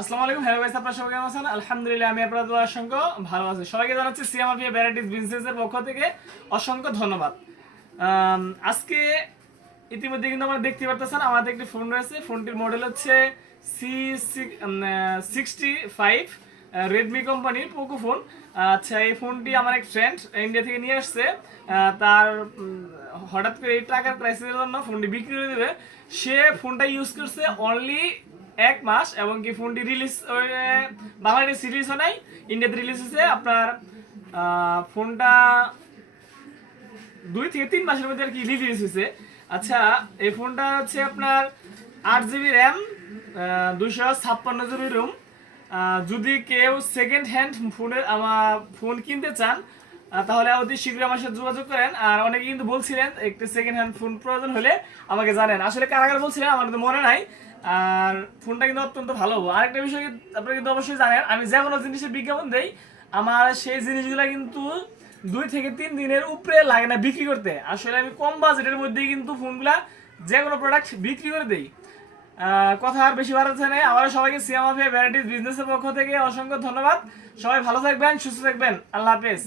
আসসালামু আলাইকুম, hello guys, আপনারা সবাই কেমন আছেন? আলহামদুলিল্লাহ, আমি আপনাদের দোয়ার সঙ্গে ভালো আছি। সবাইকে জানাচ্ছি সিএমআরপিএ ভ্যারাইটিস বিজনেসের পক্ষ থেকে অসংখ্য ধন্যবাদ। আজকে ইতিমধ্যে কিন্তু আমরা দেখতে পারতেছেন আমাদের একটি ফোন রয়েছে। ফোনটির মডেল হচ্ছে C65 রেডমি কোম্পানির পোকো ফোন। আচ্ছা, এই ফোনটি আমার এক ফ্রেন্ড ইন্ডিয়া থেকে নিয়ে আসছে। তার হঠাৎ করে এই টাকার ক্রাইসিসের জন্য ফোনটি বিক্রি করে দেবে। সে ফোনটা ইউজ করছে অনলি 1 মাস, এবং কি ফোনটি রিলিজ বাংলাদেশে রিলিজ হয় নাই, ইন্ডিয়াতে রিলিজ হয়েছে আপনার। ফোনটা 2 থেকে 3 মাসের মধ্যে আর কি রিলিজ হয়েছে। আচ্ছা, এই ফোনটা হচ্ছে আপনার 8 জিবি র্যাম, 256 জিবি রোম। যদি কেউ সেকেন্ড হ্যান্ড ফোন কিনতে চান, তাহলে অতি শীঘ্রই আমার সাথে যোগাযোগ করেন। আর অনেকে কিন্তু বলছিলেন একটি সেকেন্ড হ্যান্ড ফোন প্রয়োজন হলে আমাকে জানেন। আসলে কারাগার বলছিলেন, আমার তো মনে নাই। আর ফোনটা কিন্তু অত্যন্ত ভালো। আরেকটা বিষয় আপনারা কিন্তু অবশ্যই জানেন, আমি যে কোনো জিনিসের বিজ্ঞাপন দেই, আমার সেই জিনিসগুলো কিন্তু 2 থেকে 3 দিনের উপরে লাগে না বিক্রি করতে। আসলে আমি কম বাজেটের মধ্যেই কিন্তু ফোনগুলা যে কোনো প্রোডাক্ট বিক্রি করে দেই। কথা আর বেশি বাড়াচ্ছে না। আমার সবাইকে সিএমআরপিএ ভ্যারাইটিস বিজনেসের পক্ষ থেকে অসংখ্য ধন্যবাদ। সবাই ভালো থাকবেন, সুস্থ থাকবেন। আল্লাহ হাফেজ।